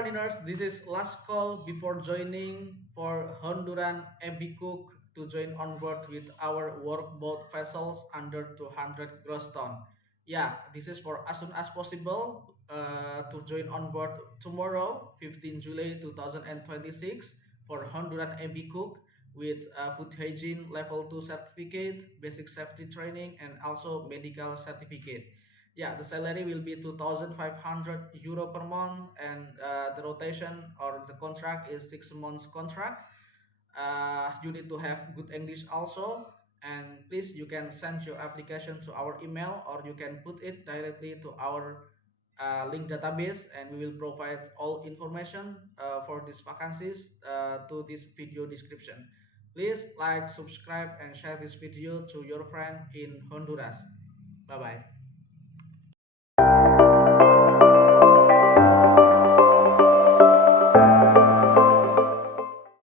mariners, this is last call before joining for Honduran AB cook to join on board with our workboat vessels under 200 gross ton. Yeah, this is for as soon as possible to join on board tomorrow, 15 July 2026 for Honduran AB cook with food hygiene level 2 certificate, basic safety training, and also medical certificate. Yeah, the salary will be 2,500 euro per month, and the rotation or the contract is 6 months contract. You need to have good English also, and please you can send your application to our email, or you can put it directly to our link database, and we will provide all information for these vacancies to this video description. Please like, subscribe, and share this video to your friend in Honduras. Bye bye.